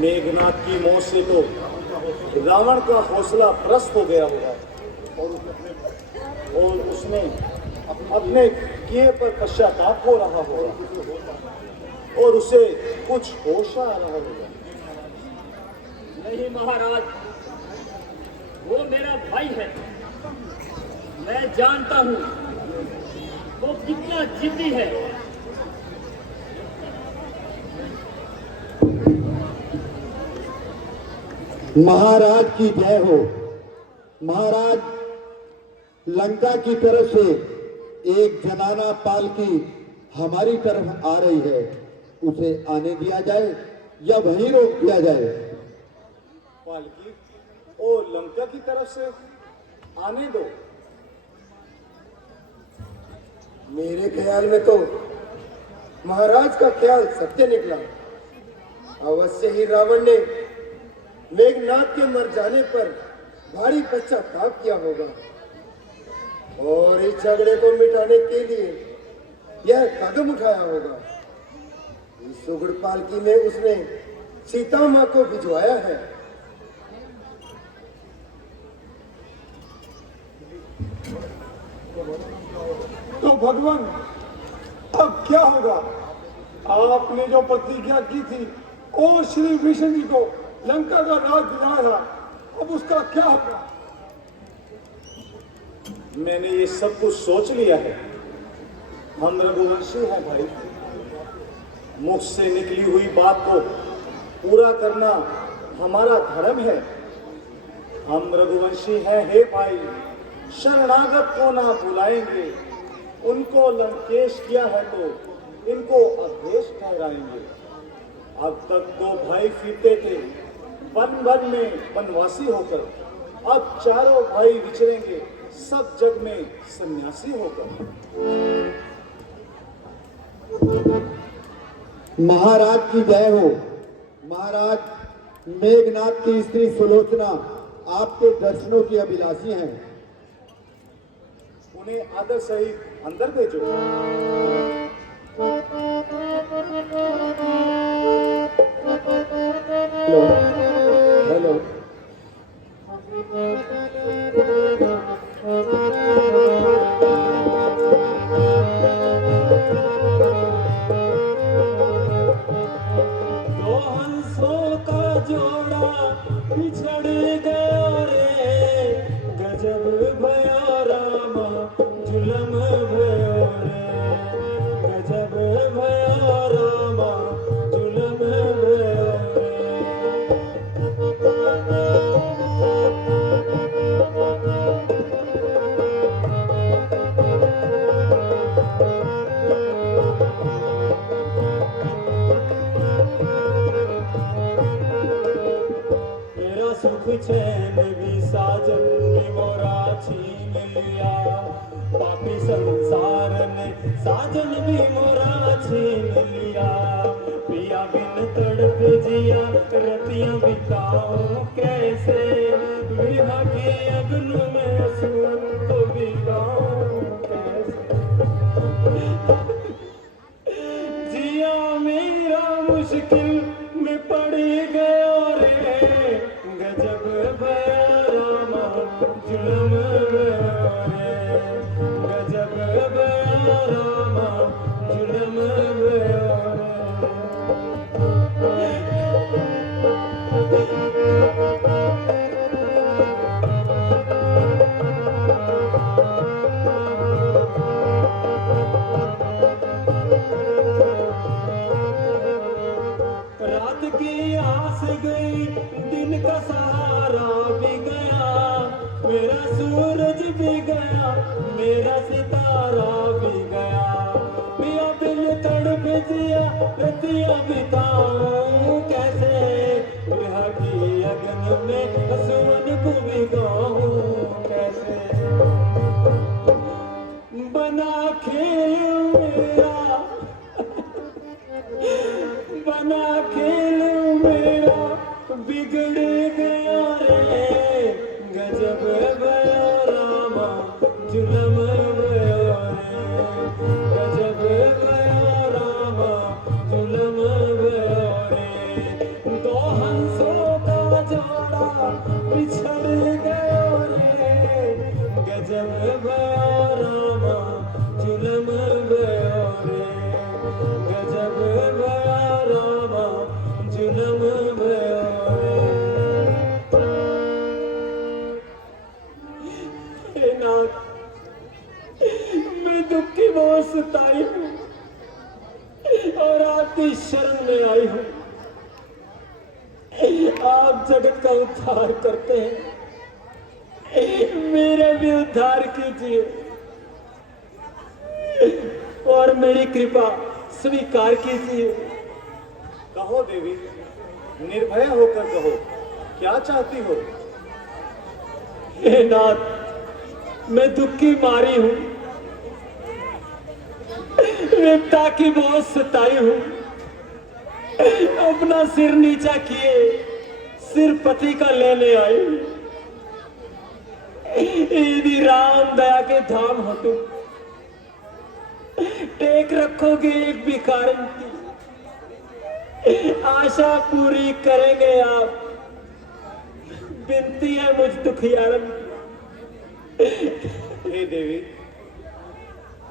मेघनाथ की मौत से तो रावण का हौसला प्रस्त हो गया होगा और उसने अपने किए पर पश्चाताप हो रहा होगा और उसे कुछ होश आ रहा होगा। नहीं महाराज, वो मेरा भाई है। मैं जानता हूँ वो कितना जिद्दी है। महाराज की जय हो। महाराज, लंका की तरफ से एक जनाना पालकी हमारी तरफ आ रही है। उसे आने दिया जाए या वहीं रोक दिया जाए? पालकी और लंका की तरफ से आने दो। मेरे ख्याल में तो महाराज का ख्याल सत्य निकला। अवश्य ही रावण ने मेघनाथ के मर जाने पर भारी पश्चाताप किया होगा और इस झगड़े को मिटाने के लिए यह कदम उठाया होगा। इस सुगड़ पालकी में उसने सीता मां को भिजवाया है। तो भगवान, अब क्या होगा? आपने जो प्रतिज्ञा की थी और श्री विष्णु जी को लंका का राज दिलाया, अब उसका क्या होगा? मैंने ये सब कुछ सोच लिया है। हम रघुवंशी हैं भाई। मुख से निकली हुई बात को पूरा करना हमारा धर्म है। हम रघुवंशी हैं हे भाई। शरणागत को ना बुलाएंगे। उनको लंकेश किया है तो इनको अधेश ठहराएंगे। अब तक तो भाई फिरते थे वन वन में वनवासी होकर। अब चारों भाई विचरेंगे सब जग में सन्यासी होकर। महाराज की जय हो। महाराज, मेघनाथ की स्त्री सुलोचना आपके दर्शनों की अभिलाषी हैं। उन्हें आदर सहित अंदर भेजो। Hello hello. दो हंसों का जोड़ा बिछड़ गया रे, गजब भयो रामा जुलम भयो रे, गजब भयो रामा जुलम भयो रे। मेरा सुख चैन भी साजन ने मोरा छीन लिया, पापी संसार ने साजन भी मोरा छीन लिया। पिया बिन तड़प जिया रतियां बिताऊं कैसे, विरह के अग्न में सुन तो बिगाऊं कैसे। जिया मेरा मुश्किल में पड़ गया रे, गजब भयो रामा जुलम भयो रे, गजब भयो रामा जुलम भयो रात की आस गई, दिन का सहारा भी गया, मेरा सूरज भी गया, मेरा सितारा भी गया। पिया बिन तड़प जिया रतियां बिताऊं कैसे, विरह की अग्न में सुमन को भिगाऊं कैसे। बना खेल मेरा बना खेल मेरा बिगड़ गया रे, गजब भयो रामा जुलम भयो रे, गजब भयो रामा जुलम भयो रे। दो भयो रामा जुलम भयो रे गजब भयो रामा जुलम भयो रे। हे नाथ, मैं दुख की बहुत सताई हूँ और आपकी शरण में आई हूँ। आप जगत का उद्धार करते हैं, मेरा भी उद्धार कीजिए और मेरी कृपा स्वीकार कीजिए। कहो देवी, निर्भय होकर कहो, क्या चाहती हो? हे नाथ, मैं दुख की मारी हूँ, विपदा की बहुत सताई हूँ। अपना सिर नीचा किए सिर पति का लेने आई हूँ। यदि राम दया के धाम हो तुम, टेक रखोगे एक भिखारन की, आशा पूरी करेंगे आप। विनती है मुझ दुखियारन की। हे देवी,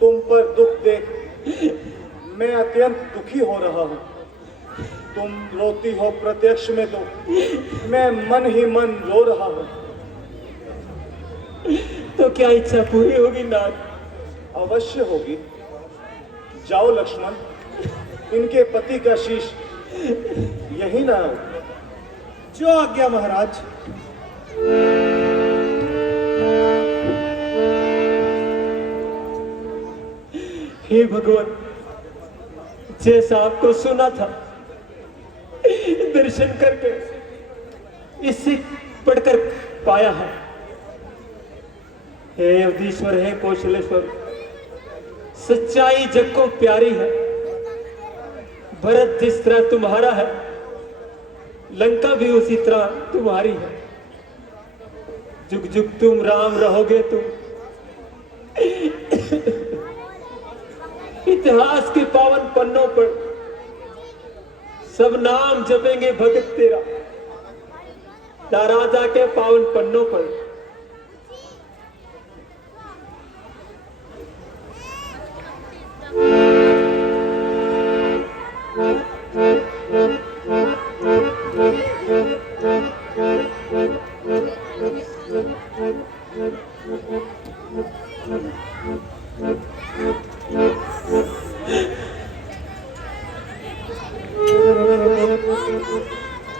तुम पर दुख देख मैं अत्यंत दुखी हो रहा हूँ। तुम रोती हो प्रत्यक्ष में तो मैं मन ही मन रो रहा हूँ। तो क्या इच्छा पूरी होगी नाथ? अवश्य होगी। जाओ लक्ष्मण, इनके पति का शीश यही ना हो। जो आज्ञा महाराज। हे भगवान, जैसा आपको सुना था दर्शन करके इससे पढ़कर पाया है। हे अवधीश्वर, हे कौशलेश्वर, सच्चाई जग को प्यारी है। भरत जिस तरह तुम्हारा है, लंका भी उसी तरह तुम्हारी है। जुग जुग तुम राम रहोगे तुम। इतिहास के पावन पन्नों पर सब नाम जपेंगे भगत तेरा। राजा के पावन पन्नों पर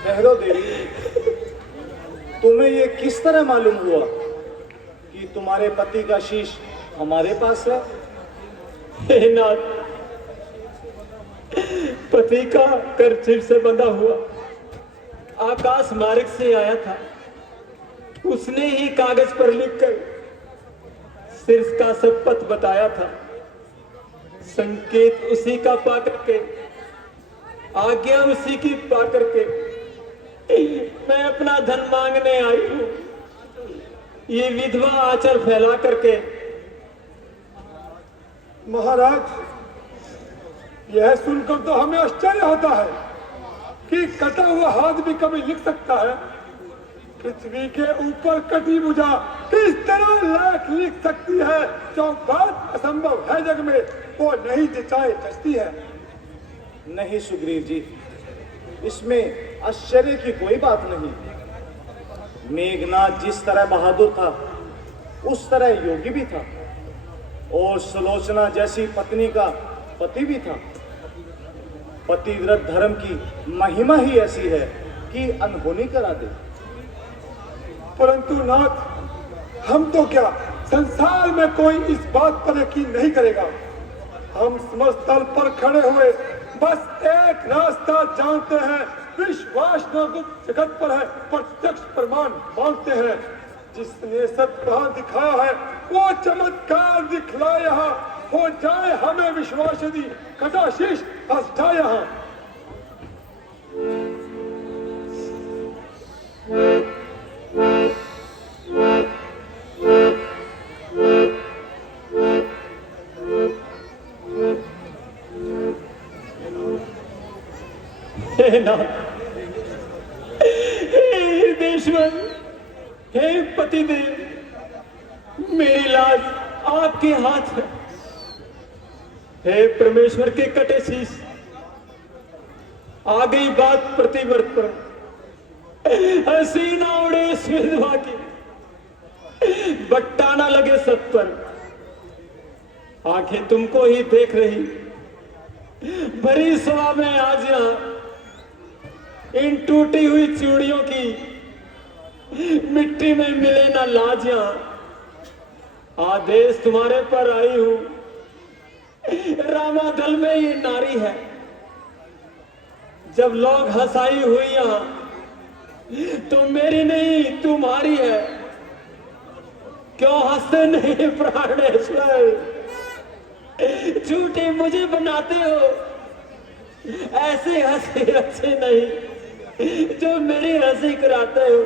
ठहरो देवी, तुम्हें ये किस तरह मालूम हुआ कि तुम्हारे पति का शीश हमारे पास है? हे नाथ, पति का कर सिर से बंधा हुआ आकाश मार्ग से आया था। उसने ही कागज पर लिखकर सिर का सब पथ बताया था। संकेत उसी का पा करके, आज्ञा उसी की पा करके मैं अपना धन मांगने आई हूं। ये विधवा आचर फैला करके। महाराज, यह सुनकर तो हमें आश्चर्य होता है कि कटा हुआ हाथ भी कभी लिख सकता है। पृथ्वी के ऊपर कटी भुजा किस तरह लेख लिख सकती है? जो बात असंभव है जग में, वो नहीं जचाए जचती है। नहीं सुग्रीव जी, इसमें आश्चर्य की कोई बात नहीं। मेघनाथ जिस तरह बहादुर था, उस तरह योगी भी था, और सुलोचना जैसी पत्नी का पति भी था। पतिव्रत धर्म की महिमा ही ऐसी है कि अनहोनी करा दे। परंतु नाथ, हम तो क्या, संसार में कोई इस बात पर यकीन नहीं करेगा। हम समस्त तल पर खड़े हुए बस एक रास्ता जानते हैं। विश्वास न गुप्त जगत पर है, प्रत्यक्ष प्रमाण मांगते हैं। जिसने सत्य दिखाया है वो चमत्कार दिखलाए यहाँ। हो जाए हमें विश्वास यदि कटा शीश बस जाए यहाँ। हे नाथ, हे हृदेश्वर, हे पतिदेव, मेरी लाज आपके हाथ है। हे परमेश्वर के कटे शीश, आ गई बात प्रतिव्रत पर, हसीना उड़े इस विधवा की, बट्टा ना लगे सत पर। आंखें तुमको ही देख रही, भरी सभा में आज यहां इन टूटी हुई चूड़ियों की मिट्टी में मिले ना लाज। यहां आदेश तुम्हारे पर आई हूं, रामादल में ये नारी है। जब लोग हंसाई हुई यहां तो मेरी नहीं तुम्हारी है। क्यों हंसते नहीं प्राणेश्वर, झूठे मुझे बनाते हो। ऐसे हंसी अच्छे नहीं जो मेरी हंसी कराते हो।